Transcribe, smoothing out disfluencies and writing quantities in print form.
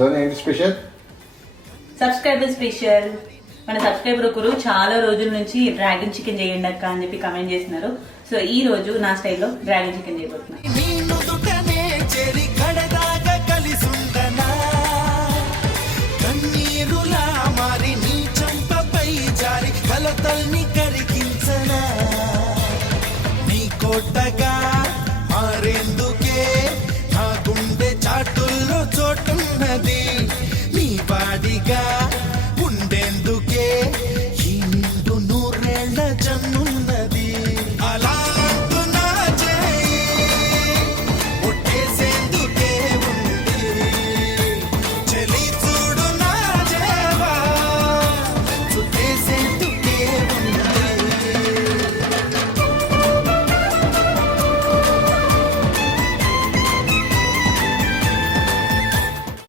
So ఏంటి special? Subscriber special. మన subscriber ఒకరు చాలా రోజుల నుంచి డ్రాగన్ చికెన్ చేయండి అక్క అని చెప్పి కమెంట్ చేస్తున్నారు. సో ఈ రోజు నా స్టైల్లో డ్రాగన్ చికెన్ చేయబోతున్నాను. కొట్టగా మారేందుకే నా గుండె చాటుల్లో చోటున్నది నీ బాడిగా